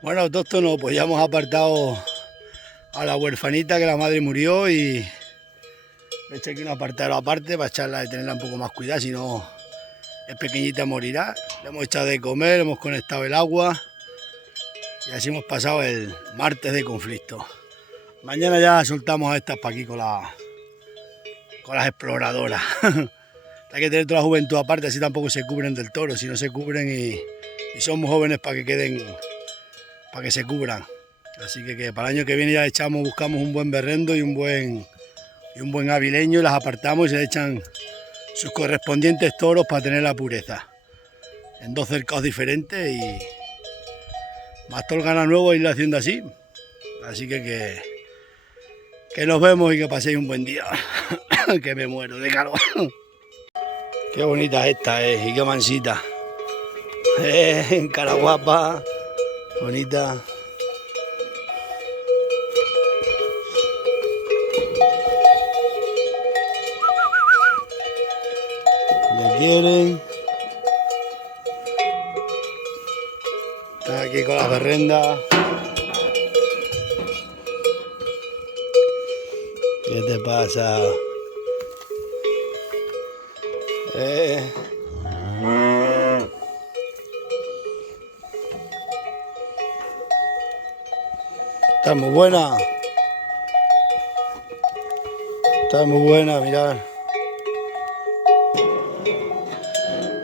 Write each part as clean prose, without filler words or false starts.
Bueno, autóctono, pues ya hemos apartado a la huerfanita que la madre murió y le he hecho aquí un apartado aparte para echarla y tenerla un poco más cuidada, si no es pequeñita morirá. Le hemos echado de comer, hemos conectado el agua y así hemos pasado el martes de conflicto. Mañana ya soltamos a estas para aquí con las exploradoras. Hay que tener toda la juventud aparte, así tampoco se cubren del toro, si no se cubren y son muy jóvenes para que queden, para que se cubran. Así que para el año que viene ya buscamos un buen berrendo y un buen avileño y las apartamos y se le echan sus correspondientes toros para tener la pureza. En 2 cercados diferentes y más todo el ganado nuevo irlo haciendo así. Así que nos vemos y que paséis un buen día. Que me muero de calor. Qué bonita esta y qué mansita. Cara guapa, bonita. Me quieren. Está aquí con las berrendas. ¿Qué te pasa? Está muy buena. Está muy buena, mirad.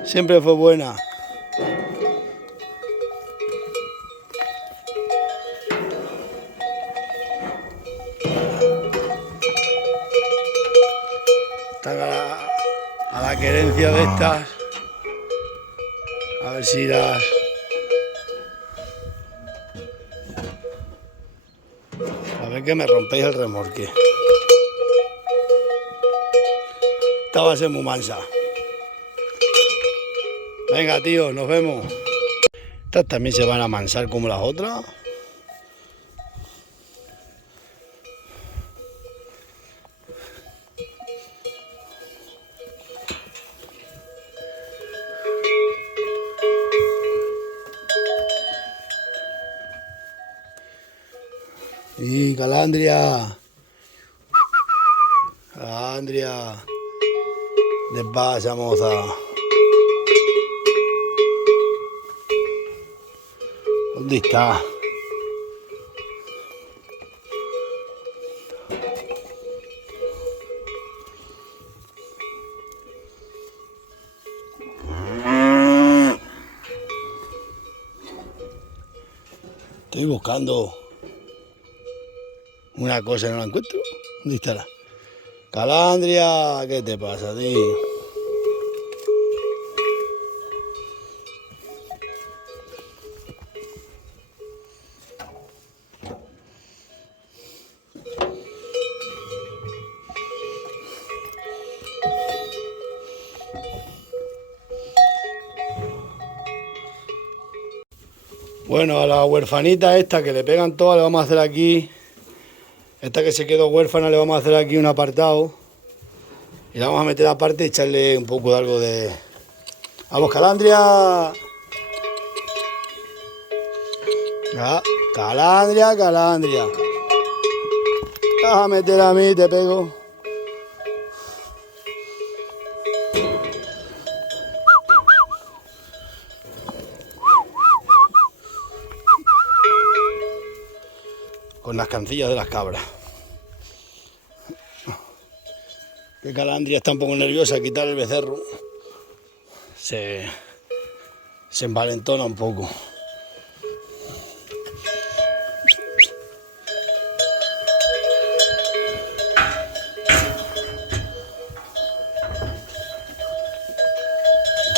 Siempre fue buena. Están a la querencia de estas. A ver si las... A ver que me rompéis el remorque. Esta va a ser muy mansa. Venga, tío, nos vemos. Estas también se van a mansar como las otras. Y Calandria. Calandria. Despacha, moza. ¿Dónde está? Estoy buscando una cosa y no la encuentro. ¿Dónde estará? Calandria, ¿qué te pasa, tío? Bueno, a la huerfanita esta que le pegan todas le vamos a hacer aquí. Esta que se quedó huérfana le vamos a hacer aquí un apartado. Y la vamos a meter aparte y echarle un poco de algo de... ¡Vamos, Calandria! Ah, Calandria, Calandria. Te vas a meter a mí, te pego. Con las cancillas de las cabras. Que Calandria está un poco nerviosa, quitar el becerro. Se envalentona un poco.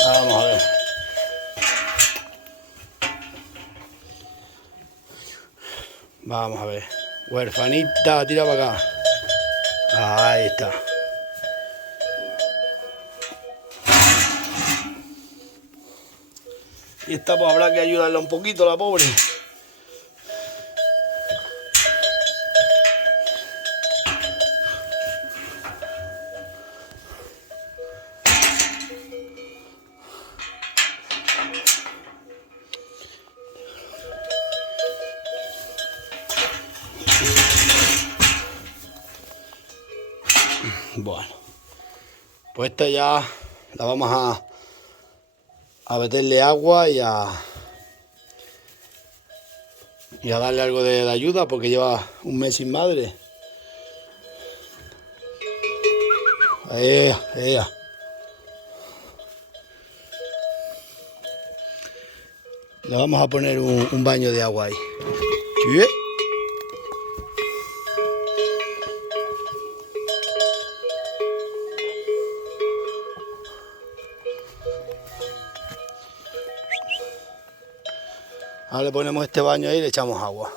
Vamos a ver. Vamos a ver. Huerfanita, tira para acá. Ahí está. Y esta pues habrá que ayudarla un poquito, la pobre. Bueno, pues esta ya la vamos a meterle agua y a darle algo de ayuda porque lleva un mes sin madre. Ea. Le vamos a poner un baño de agua ahí. ¿Sí? Ahora le ponemos este baño ahí y le echamos agua.